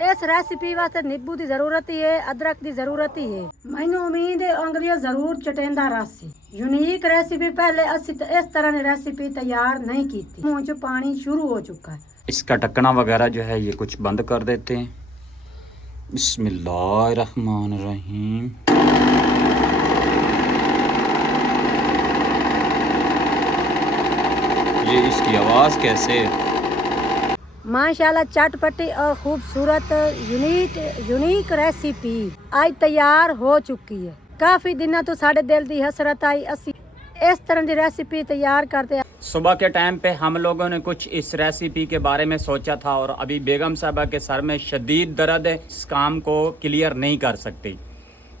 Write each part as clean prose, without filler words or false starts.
इस रेसिपी वास्ते नींबू की जरूरत ही है, अदरक की जरूरत ही है। मैनू उम्मीद है उंगलियां जरूर चटेंदा रस है। यूनिक रेसिपी पहले असी इस तरह की रेसिपी तैयार नहीं की थी। मुंह च पानी शुरू हो चुका है। इसका ढक्कना वगैरह जो है ये कुछ बंद कर देते हैं। बिस्मिल्लाहिर्रहमानिर्रहीम। ये इसकी आवाज़ कैसे है? माशाल्लाह चटपटी और खूबसूरत यूनिक रेसिपी आज तैयार हो चुकी है। काफी दिनों तो साढ़े दिल की हसरत आई असी इस तरह की रेसिपी तैयार करते हैं। सुबह के टाइम पे हम लोगों ने कुछ इस रेसिपी के बारे में सोचा था और अभी बेगम साहबा के सर में शदीद दर्द है, इस काम को क्लियर नहीं कर सकती।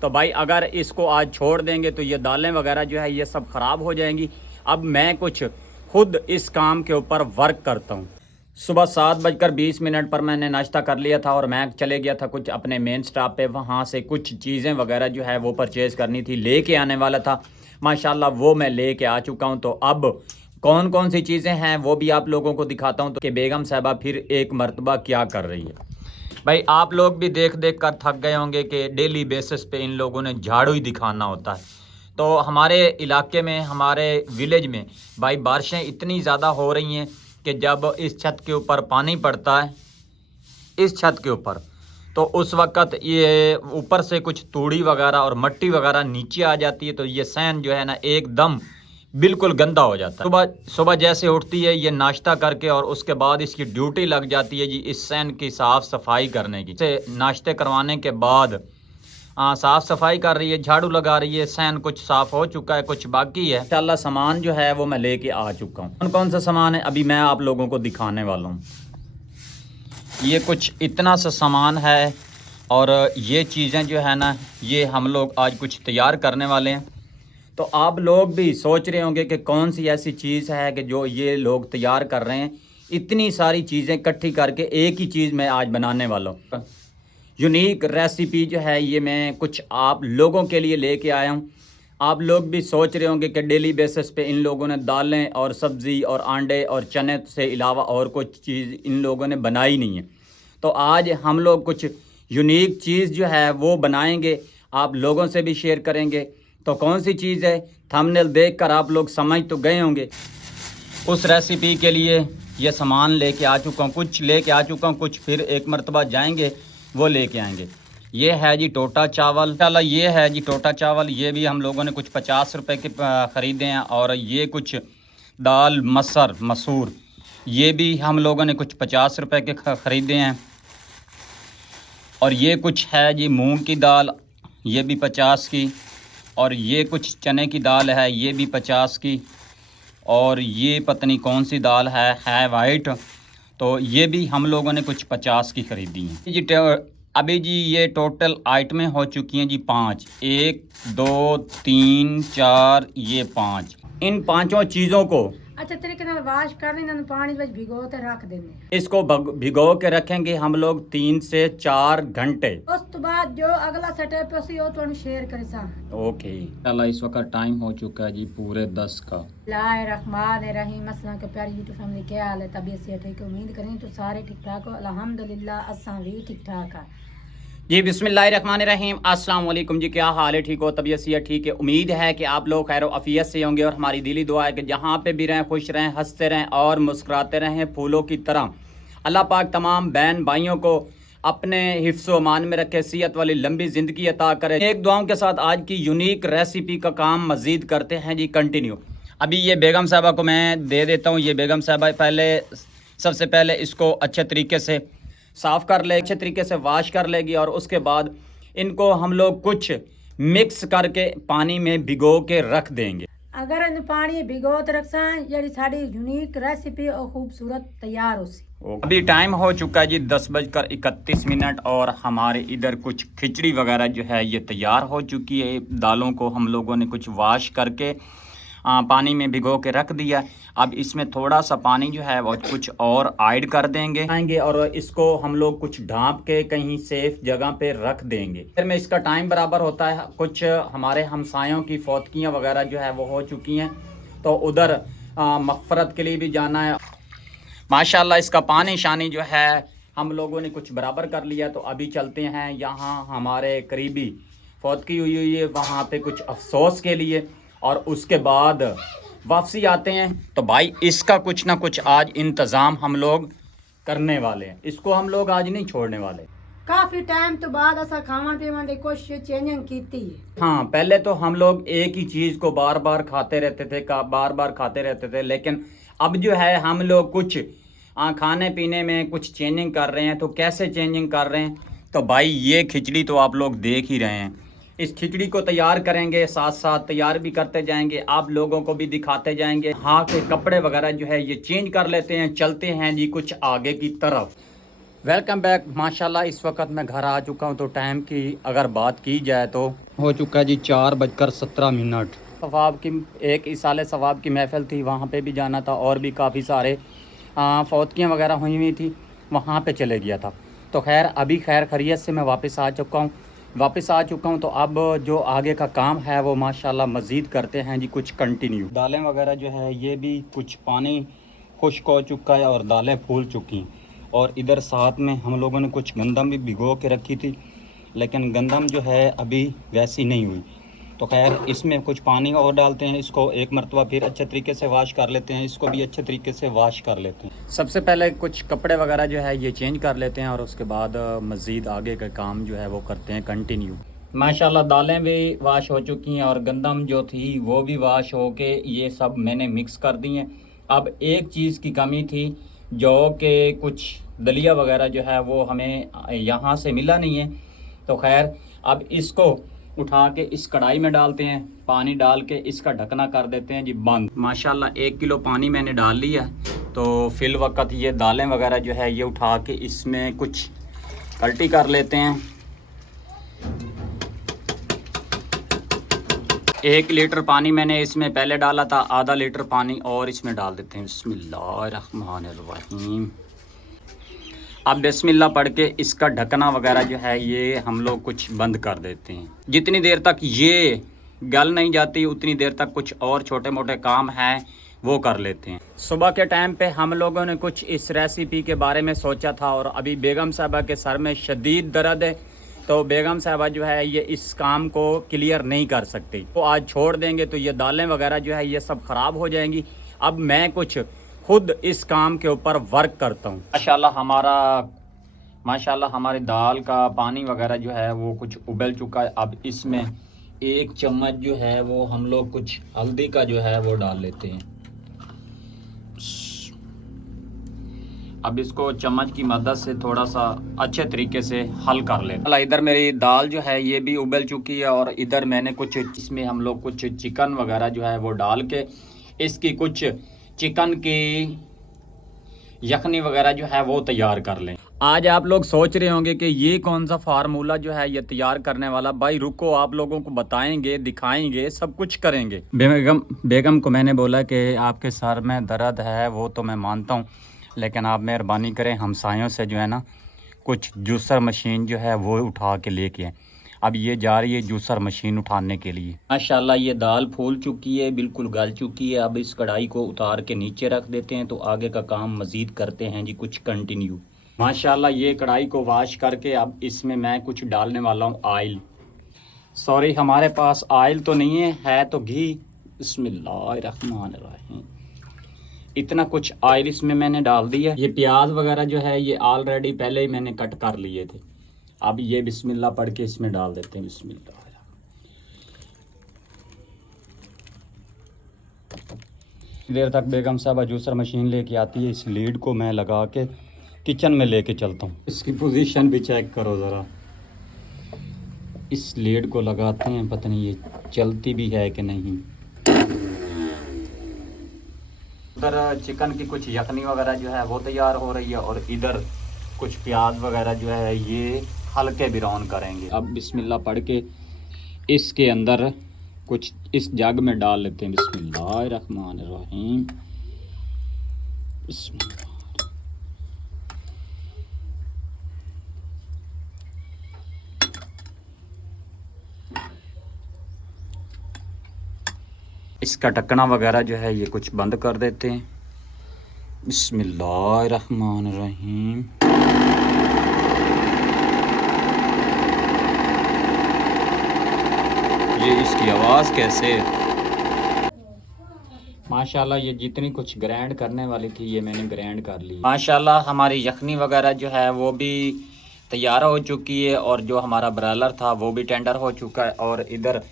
तो भाई अगर इसको आज छोड़ देंगे तो ये दालें वगैरह जो है ये सब ख़राब हो जाएंगी। अब मैं कुछ खुद इस काम के ऊपर वर्क करता हूँ। सुबह 7:20 पर मैंने नाश्ता कर लिया था और मैं चले गया था कुछ अपने मेन स्टॉप पे। वहाँ से कुछ चीज़ें वगैरह जो है वो परचेज़ करनी थी, लेके आने वाला था। माशाल्लाह वो मैं लेके आ चुका हूँ। तो अब कौन कौन सी चीज़ें हैं वो भी आप लोगों को दिखाता हूँ तो कि बेगम साहबा फिर एक मरतबा क्या कर रही है। भाई आप लोग भी देख देख कर थक गए होंगे कि डेली बेसिस पे इन लोगों ने झाड़ू ही दिखाना होता है। तो हमारे इलाके में, हमारे विलेज में भाई बारिशें इतनी ज़्यादा हो रही हैं कि जब इस छत के ऊपर पानी पड़ता है, इस छत के ऊपर, तो उस वक़्त ये ऊपर से कुछ तूड़ी वगैरह और मट्टी वगैरह नीचे आ जाती है। तो ये सहन जो है ना एकदम बिल्कुल गंदा हो जाता है। सुबह सुबह जैसे उठती है ये नाश्ता करके और उसके बाद इसकी ड्यूटी लग जाती है जी इस सहन की साफ़ सफाई करने की। से नाश्ते करवाने के बाद साफ़ सफाई कर रही है, झाड़ू लगा रही है। सहन कुछ साफ़ हो चुका है, कुछ बाकी है। इंशाल्लाह सामान जो है वो मैं लेके आ चुका हूँ। कौन कौन सा सामान है अभी मैं आप लोगों को दिखाने वाला हूँ। ये कुछ इतना सा सामान है और ये चीज़ें जो है ना ये हम लोग आज कुछ तैयार करने वाले हैं। तो आप लोग भी सोच रहे होंगे कि कौन सी ऐसी चीज़ है कि जो ये लोग तैयार कर रहे हैं। इतनी सारी चीज़ें इकट्ठी करके एक ही चीज़ मैं आज बनाने वाला हूँ। यूनिक रेसिपी जो है ये मैं कुछ आप लोगों के लिए लेके आया हूँ। आप लोग भी सोच रहे होंगे कि डेली बेसिस पे इन लोगों ने दालें और सब्ज़ी और अंडे और चने से अलावा और कुछ चीज़ इन लोगों ने बनाई नहीं है। तो आज हम लोग कुछ यूनिक चीज़ जो है वो बनाएंगे, आप लोगों से भी शेयर करेंगे। तो कौन सी चीज़ है थंबनेल देखकर आप लोग समझ तो गए होंगे। उस रेसिपी के लिए ये सामान लेके आ चुका हूँ, कुछ लेके आ चुका हूँ, कुछ फिर एक मरतबा जाएंगे वो लेके आएंगे। ये है जी टोटा चावल। चलो ये है जी टोटा चावल, ये भी हम लोगों ने कुछ 50 रुपए के ख़रीदे हैं। और ये कुछ दाल मसूर, ये भी हम लोगों ने कुछ 50 रुपए के ख़रीदे हैं। और ये कुछ है जी मूंग की दाल, ये भी 50 की। और ये कुछ चने की दाल है, ये भी 50 की। और ये पता नहीं कौन सी दाल है वाइट। तो ये भी हम लोगों ने कुछ 50 की ख़रीदी हैं जी। अभी जी ये टोटल आइटमें हो चुकी हैं जी 5, 1 2 3 4, ये 5। इन पांचों चीज़ों को अच्छा तरीके नाल वाश कर देना, पानी में भिगो के रख देने। इसको भिगो के रखेंगे हम लोग 3 से 4 घंटे। उस तो बाद जो अगला स्टेप है वो तो शेयर करे सा। ओके चलो इस वक्त टाइम हो चुका है जी पूरे 10 का। बिस्मिल्लाहिर्रहमानिर्रहीम। अस्सलाम के प्यारी यूट्यूब फैमिली, क्या हाल है? तबीयत से ठीक है, उम्मीद करें तो सारे ठीक ठाक हो। अल्हम्दुलिल्लाह असा भी ठीक ठाक है जी। बिस्मिल्लाहिर्रहमानिर्रहीम। अस्सलाम वालेकुम जी, क्या हाल है? ठीक हो? तबीयत से ठीक है? उम्मीद है कि आप लोग खैर अफियत से होंगे और हमारी दिली दुआ है कि जहाँ पे भी रहें खुश रहें, हंसते रहें और मुस्कुराते रहें फूलों की तरह। अल्लाह पाक तमाम बहन भाइयों को अपने हिफ्ज़ अमान में रखे, सेहत वाली लंबी ज़िंदगी अता करे। एक दुआओं के साथ आज की यूनिक रेसिपी का काम मज़ीद करते हैं जी कंटिन्यू। अभी ये बेगम साहबा को मैं दे देता हूँ। ये बेगम साहबा सबसे पहले इसको अच्छे तरीके से साफ़ कर ले, अच्छे तरीके से वाश कर लेगी। और उसके बाद इनको हम लोग कुछ मिक्स करके पानी में भिगो के रख देंगे। अगर इन पानी भिगो के रखसा यानी साड़ी यूनिक रेसिपी और खूबसूरत तैयार हो सी। अभी टाइम हो चुका है जी 10:31 और हमारे इधर कुछ खिचड़ी वगैरह जो है ये तैयार हो चुकी है। दालों को हम लोगों ने कुछ वाश करके पानी में भिगो के रख दिया। अब इसमें थोड़ा सा पानी जो है वो कुछ और ऐड कर देंगे और इसको हम लोग कुछ ढाँप के कहीं सेफ जगह पे रख देंगे। फिर में इसका टाइम बराबर होता है। कुछ हमारे हमसायों की फौतकियाँ वगैरह जो है वो हो चुकी हैं, तो उधर मग़फ़रत के लिए भी जाना है। माशाल्लाह इसका पानी शानी जो है हम लोगों ने कुछ बराबर कर लिया। तो अभी चलते हैं, यहाँ हमारे करीबी फौतगी हुई है, वहाँ पे कुछ अफसोस के लिए, और उसके बाद वापसी आते हैं। तो भाई इसका कुछ ना कुछ आज इंतज़ाम हम लोग करने वाले हैं, इसको हम लोग आज नहीं छोड़ने वाले। काफी टाइम तो बाद असा खावन पीवन की कोशिश चेंजिंग की है। हाँ, पहले तो हम लोग एक ही चीज़ को बार बार खाते रहते थे, बार बार खाते रहते थे, लेकिन अब जो है हम लोग कुछ खाने पीने में कुछ चेंजिंग कर रहे हैं। तो कैसे चेंजिंग कर रहे हैं? तो भाई ये खिचड़ी तो आप लोग देख ही रहे हैं, इस खिचड़ी को तैयार करेंगे, साथ साथ तैयार भी करते जाएंगे, आप लोगों को भी दिखाते जाएंगे। हाँ के कपड़े वगैरह जो है ये चेंज कर लेते हैं, चलते हैं जी कुछ आगे की तरफ। Welcome back. माशाल्लाह इस वक्त मैं घर आ चुका हूँ। तो टाइम की अगर बात की जाए तो हो चुका है जी 4:17। सवाब की एक इसाले सवाब की महफिल थी, वहाँ पे भी जाना था, और भी काफ़ी सारे फौतगियाँ वगैरह हुई थी, वहाँ पे चले गया था। तो खैर अभी खैर खैरियत से मैं वापस आ चुका हूँ। तो अब जो आगे का काम है वो माशाल्लाह मज़ीद करते हैं जी कुछ कंटिन्यू। दालें वगैरह जो है ये भी कुछ पानी खुश्क हो चुका है और दालें फूल चुकी, और इधर साथ में हम लोगों ने कुछ गंदम भी भिगो के रखी थी, लेकिन गंदम जो है अभी वैसी नहीं हुई। तो खैर इसमें कुछ पानी और डालते हैं, इसको एक मरतबा फिर अच्छे तरीके से वाश कर लेते हैं, इसको भी अच्छे तरीके से वाश कर लेते हैं। सबसे पहले कुछ कपड़े वगैरह जो है ये चेंज कर लेते हैं, और उसके बाद मज़ीद आगे का काम जो है वो करते हैं कंटिन्यू। माशाल्लाह दालें भी वाश हो चुकी हैं, और गंदम जो थी वो भी वाश हो के ये सब मैंने मिक्स कर दी हैं। अब एक चीज़ की कमी थी, जो कि कुछ दलिया वगैरह जो है वो हमें यहाँ से मिला नहीं है। तो खैर अब इसको उठा के इस कढ़ाई में डालते हैं, पानी डाल के इसका ढकना कर देते हैं जी बंद। माशाल्लाह 1 किलो पानी मैंने डाल लिया। तो फिल वक्त ये दालें वगैरह जो है ये उठा के इसमें कुछ पलटी कर लेते हैं। 1 लीटर पानी मैंने इसमें पहले डाला था, आधा लीटर पानी और इसमें डाल देते हैं। बिस्मिल्लाहिर्रहमानिर्रहीम। अब बिस्मिल्लाह पढ़ के इसका ढकना वगैरह जो है ये हम लोग कुछ बंद कर देते हैं। जितनी देर तक ये गल नहीं जाती उतनी देर तक कुछ और छोटे मोटे काम हैं वो कर लेते हैं। सुबह के टाइम पे हम लोगों ने कुछ इस रेसिपी के बारे में सोचा था, और अभी बेगम साहबा के सर में शदीद दर्द है। तो बेगम साहबा जो है ये इस काम को क्लियर नहीं कर सकती, तो आज छोड़ देंगे तो ये दालें वगैरह जो है ये सब ख़राब हो जाएंगी। अब मैं कुछ खुद इस काम के ऊपर वर्क करता हूँ। माशाल्लाह हमारी दाल का पानी वगैरह जो है वो कुछ उबल चुका है। अब इसमें 1 चम्मच जो है वो हम लोग कुछ हल्दी का जो है वो डाल लेते हैं। अब इसको चम्मच की मदद से थोड़ा सा अच्छे तरीके से हल कर लेते हैं। इधर मेरी दाल जो है ये भी उबल चुकी है, और इधर मैंने कुछ इसमें हम लोग कुछ चिकन वगैरह जो है वो डाल के इसकी कुछ चिकन की यखनी वगैरह जो है वो तैयार कर लें। आज आप लोग सोच रहे होंगे कि ये कौन सा फार्मूला जो है ये तैयार करने वाला। भाई रुको, आप लोगों को बताएंगे, दिखाएंगे, सब कुछ करेंगे। बेगम को मैंने बोला कि आपके सर में दर्द है, वो तो मैं मानता हूँ, लेकिन आप मेहरबानी करें हमसायों से जो है ना कुछ जूसर मशीन जो है वो उठा के लेके आए। अब ये जा रही है जूसर मशीन उठाने के लिए। माशाल्लाह ये दाल फूल चुकी है, बिल्कुल गल चुकी है। अब इस कढ़ाई को उतार के नीचे रख देते हैं, तो आगे का काम मज़ीद करते हैं जी कुछ कंटिन्यू। माशाल्लाह ये कढ़ाई को वाश करके अब इसमें मैं कुछ डालने वाला हूँ ऑयल। सॉरी हमारे पास ऑयल तो नहीं है तो घी। बिस्मिल्लाहिर्रहमानिर्रहीम। इतना कुछ ऑयल इसमें मैंने डाल दिया। ये प्याज वगैरह जो है ये ऑलरेडी पहले ही मैंने कट कर लिए थे। अब ये बिस्मिल्लाह पढ़ के इसमें डाल देते हैं। बिस्मिल्लाह। देर तक बेगम साहबा जूसर मशीन लेके आती है, इस लीड को मैं लगा के किचन में लेके चलता हूँ। इसकी पोजीशन भी चेक करो ज़रा। इस लीड को लगाते हैं, पता नहीं ये चलती भी है कि नहीं। उधर चिकन की कुछ यखनी वगैरह जो है वो तैयार हो रही है, और इधर कुछ प्याज वगैरह जो है ये हल्के ब्राउन करेंगे। अब बिस्मिल्लाह पढ़ के इसके अंदर कुछ इस जग में डाल लेते हैं। बिस्मिल्लाहिर्रहमानिर्रहीम। बिस्मिल्लाह। इसका ढक्कना वगैरह जो है ये कुछ बंद कर देते हैं। बिस्मिल्लाहिर्रहमानिर्रहीम। ये इसकी आवाज़ कैसे है। माशाल्लाह ये जितनी कुछ ग्राइंड करने वाली थी ये मैंने ग्राइंड कर ली। माशाल्लाह हमारी यखनी वगैरह जो है वो भी तैयार हो चुकी है और जो हमारा ब्रायलर था वो भी टेंडर हो चुका है। और इधर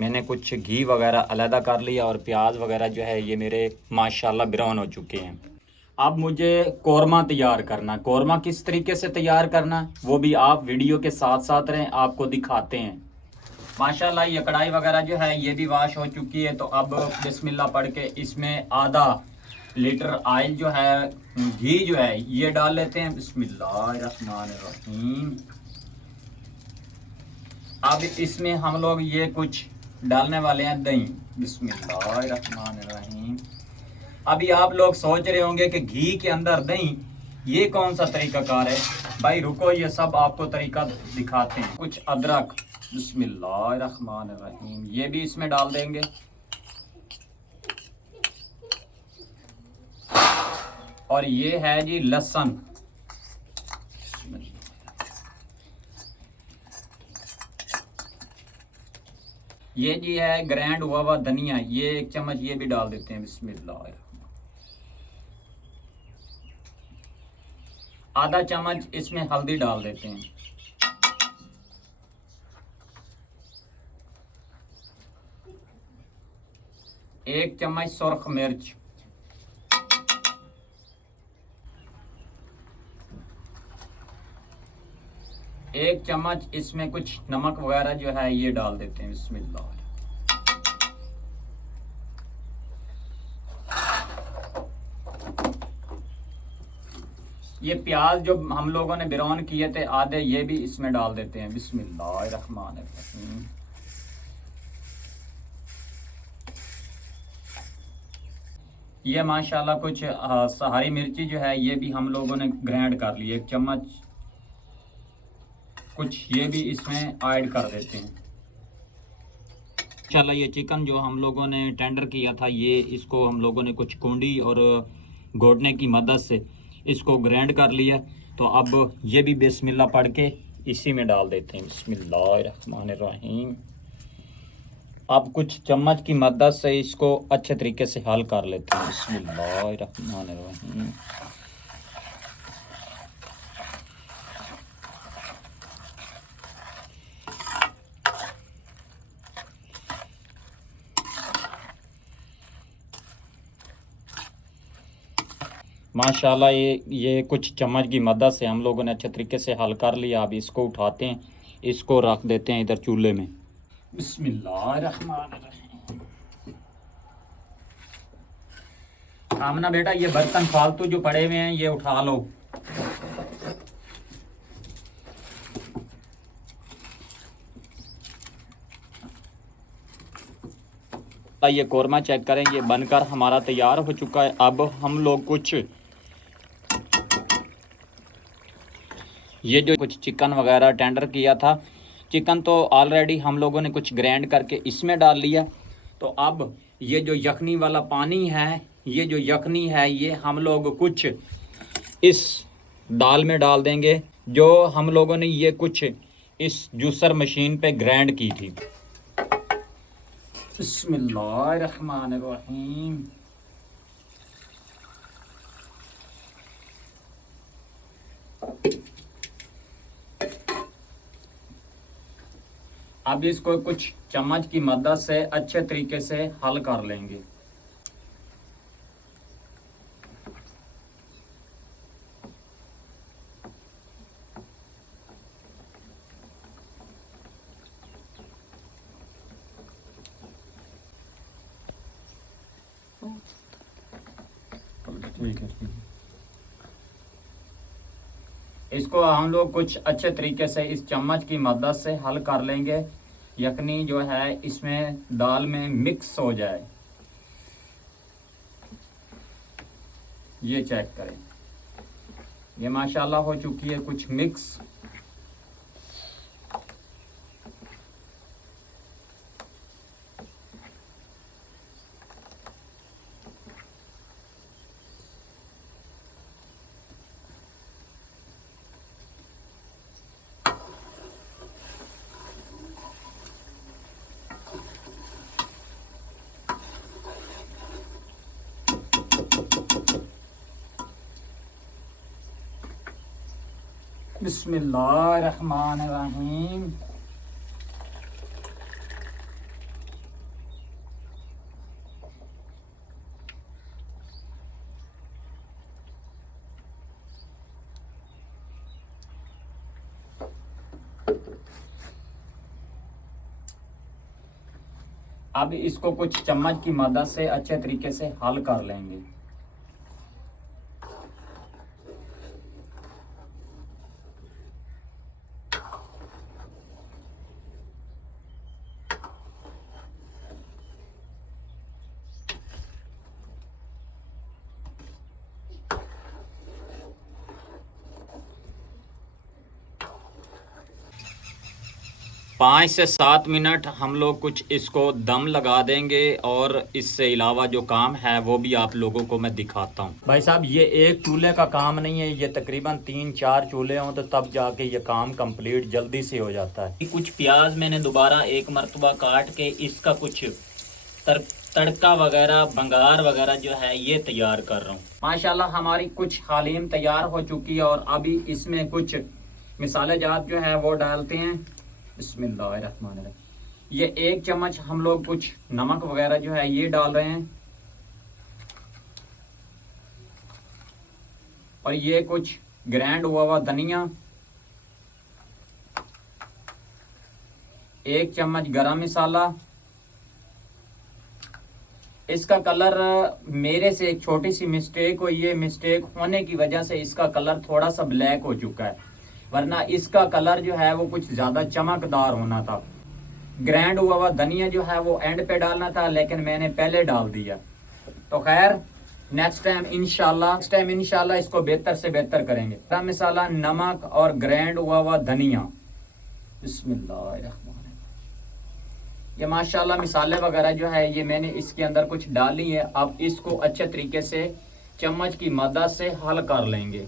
मैंने कुछ घी वगैरह अलहदा कर लिया और प्याज वगैरह जो है ये मेरे माशाल्लाह ब्राउन हो चुके हैं। अब मुझे कौरमा तैयार करना। कौरमा किस तरीके से तैयार करना वो भी आप वीडियो के साथ साथ रहें, आपको दिखाते हैं। माशाल्लाह ये कढ़ाई वगैरह जो है ये भी वॉश हो चुकी है। तो अब बिस्मिल्लाह पढ़ के इसमें आधा लीटर ऑयल जो है, घी जो है ये डाल लेते हैं। बिस्मिल्लाहिर्रहमानिर्रहीम। अब इसमें हम लोग ये कुछ डालने वाले हैं दही। बिस्मिल्लाहिर्रहमानिर्रहीम। अभी आप लोग सोच रहे होंगे कि घी के अंदर दही, ये कौन सा तरीकाकार है। भाई रुको, ये सब आपको तरीका दिखाते हैं। कुछ अदरक, बिस्मिल्लाहिर्रहमानिर्रहीम, ये भी इसमें डाल देंगे। और ये है जी लहसुन, ये जी है ग्राइंड हुआ हुआ धनिया, ये 1 चम्मच ये भी डाल देते हैं। बिस्मिल्लाह। आधा चम्मच इसमें हल्दी डाल देते हैं। एक चम्मच सुर्ख मिर्च, एक चम्मच इसमें कुछ नमक वगैरह जो है ये डाल देते हैं। बिस्मिल्लाह। ये प्याज जो हम लोगों ने ब्राउन किए थे आधे, ये भी इसमें डाल देते हैं। बिस्मिल्लाहिर्रहमानिर्रहीम। ये माशाल्लाह कुछ हरी मिर्ची जो है ये भी हम लोगों ने ग्राइंड कर ली, 1 चम्मच कुछ ये भी इसमें ऐड कर देते हैं। माशाल्लाह ये चिकन जो हम लोगों ने टेंडर किया था, ये इसको हम लोगों ने कुछ कुंडी और घोटने की मदद से इसको ग्राइंड कर लिया। तो अब ये भी बिस्मिल्लाह पढ़ के इसी में डाल देते हैं। बिस्मिल्लाहिर्रहमानिर्रहीम। अब कुछ चम्मच की मदद से इसको अच्छे तरीके से हल कर लेते हैं। बिस्मिल्लाहिर्रहमानिर्रहीम। माशाल्लाह ये कुछ चम्मच की मदद से हम लोगों ने अच्छे तरीके से हल कर लिया। अब इसको उठाते हैं, इसको रख देते हैं इधर चूल्हे में। बिस्मिल्लाहिर्रहमानिर्रहीम। आमना बेटा ये बर्तन फालतू जो पड़े हुए हैं ये उठा लो। ये कौरमा चेक करें, ये बनकर हमारा तैयार हो चुका है। अब हम लोग कुछ ये जो कुछ चिकन वगैरह टेंडर किया था, चिकन तो ऑलरेडी हम लोगों ने कुछ ग्राइंड करके इसमें डाल लिया। तो अब ये जो यखनी वाला पानी है, ये जो यखनी है ये हम लोग कुछ इस दाल में डाल देंगे जो हम लोगों ने ये कुछ इस जूसर मशीन पे ग्राइंड की थी। बिस्मिल्लाहिर्रहमानिर्रहीम। अब इसको कुछ चम्मच की मदद से अच्छे तरीके से हल कर लेंगे। इसको हम लोग कुछ अच्छे तरीके से इस चम्मच की मदद से हल कर लेंगे। यखनी जो है इसमें दाल में मिक्स हो जाए। ये चेक करें, ये माशाल्लाह हो चुकी है कुछ मिक्स। बिस्मिल्लाहिर्रहमानिर्रहीम। अब इसको कुछ चम्मच की मदद से अच्छे तरीके से हल कर लेंगे। पाँच से 7 मिनट हम लोग कुछ इसको दम लगा देंगे और इससे अलावा जो काम है वो भी आप लोगों को मैं दिखाता हूँ। भाई साहब, ये एक चूल्हे का काम नहीं है, ये तकरीबन 3-4 चूल्हे हों तो तब जाके ये काम कंप्लीट जल्दी से हो जाता है। कुछ प्याज मैंने दोबारा एक मरतबा काट के इसका कुछ तड़का वगैरह बंगार वगैरह जो है ये तैयार कर रहा हूँ। माशाल्लाह हमारी कुछ हलीम तैयार हो चुकी है और अभी इसमें कुछ मिसाले जात जो है वो डालते हैं। बिस्मिल्लाहिर्रहमानिर्रहीम। ये 1 चम्मच हम लोग कुछ नमक वगैरह जो है ये डाल रहे हैं और ये कुछ ग्राइंड हुआ हुआ धनिया, 1 चम्मच गरम मसाला। इसका कलर मेरे से एक छोटी सी मिस्टेक हुई है, मिस्टेक होने की वजह से इसका कलर थोड़ा सा ब्लैक हो चुका है, वरना इसका कलर जो है वो कुछ ज्यादा चमकदार होना था। ग्राइंड हुआ हुआ धनिया जो है वो एंड पे डालना था, लेकिन मैंने पहले डाल दिया। तो खैर नेक्स्ट टाइम इंशाल्लाह इसको बेहतर से बेहतर करेंगे। गरम मसाला, नमक और ग्राइंड हुआ हुआ धनिया। बिस्मिल्लाहिर्रहमानिर्रहीम। ये माशाल्लाह मिसाले वगैरह जो है ये मैंने इसके अंदर कुछ डाली है। अब इसको अच्छे तरीके से चम्मच की मदद से हल कर लेंगे।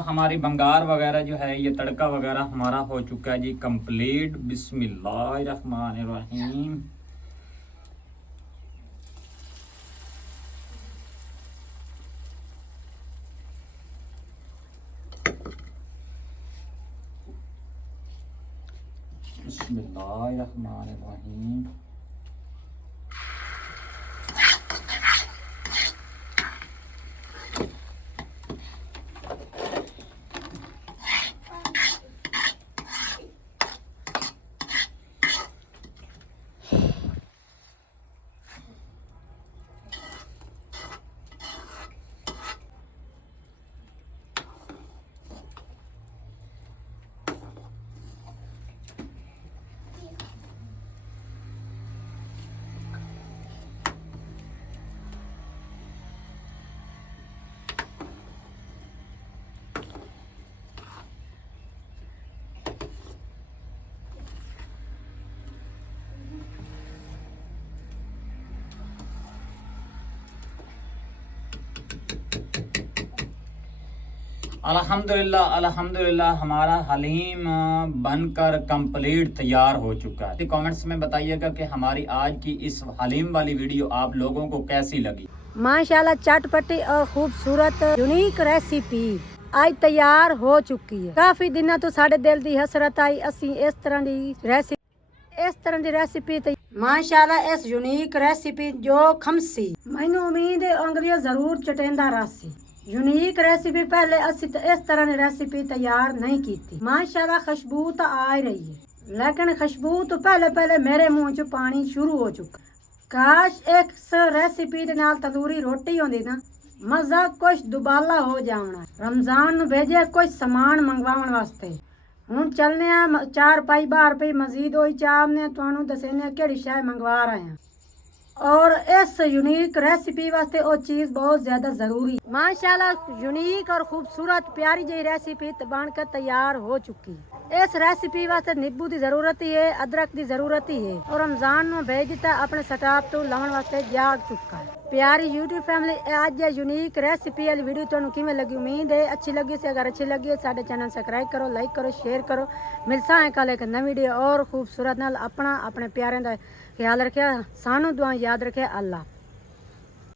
हमारी बंगार वगैरह जो है ये तड़का वगैरह हमारा हो चुका है जी कंप्लीट। बिस्मिल्लाहिर्रहमानिर्रहीम। बिस्मिल्लाहिर्रहमानिर्रहीम। अल्हम्दुलिल्लाह अल्हम्दुलिल्लाह हमारा हलीम बनकर कंप्लीट तैयार हो चुका है। कमेंट्स में बताइएगा कि हमारी आज की इस हलीम वाली वीडियो आप लोगों को कैसी लगी। माशाल्लाह चटपटी और खूबसूरत यूनिक रेसिपी आज तैयार हो चुकी है। काफी दिनों तो साडे दिल दी हसरत आई असी इस तरह दी रेसिपी माशाल्लाह इस यूनिक रेसिपी जो खमसी मैनू उम्मीद है उंगलियां जरूर चटेंदा रासी। यूनिक रेसिपी पहले असी इस तरह की रेसिपी तैयार नहीं की थी। माशाल्लाह खुशबू तो आ रही है, लेकिन खुशबू तो पहले मेरे मुंह च पानी शुरू हो चुका। काश एक रेसिपी दे नाल तंदूरी रोटी होंदी ना, मजा कुछ दुबाला हो जावना। रमजान नू भेजे कुछ सामान मंगवाउण वास्ते। हुण चलने 4 पाई बाहर पे मजीद होई चाहने तुहानू दसने केड़ी शय मंगवा रहे हैं। और इस यूनिक रेसिपी वास्ते वो चीज बहुत ज्यादा जरूरी। माशाल्लाह यूनिक और खूबसूरत प्यारी जी रेसिपी बनकर तैयार हो चुकी है। इस रेसिपी वास्ते नींबू की जरूरत ही है, अदरक की जरूरत ही है और रमजान में भेज दिता अपने स्टाफ तो लाने वास्ते जाग चुका है। प्यारी यूट्यूब फैमिली आज यूनिक रेसिपी वाली वीडियो तुहानू किवें लगी? उम्मीद है अच्छी लगी से। अगर अच्छी लगी है साडे चैनल सब्सक्राइब करो, लाइक करो, शेयर करो। मिलसा है कल एक नई वीडियो और खूबसूरत नाल। अपना अपने प्यारे का ख्याल रखिया, सानू दुआ याद रखे। अल्लाह।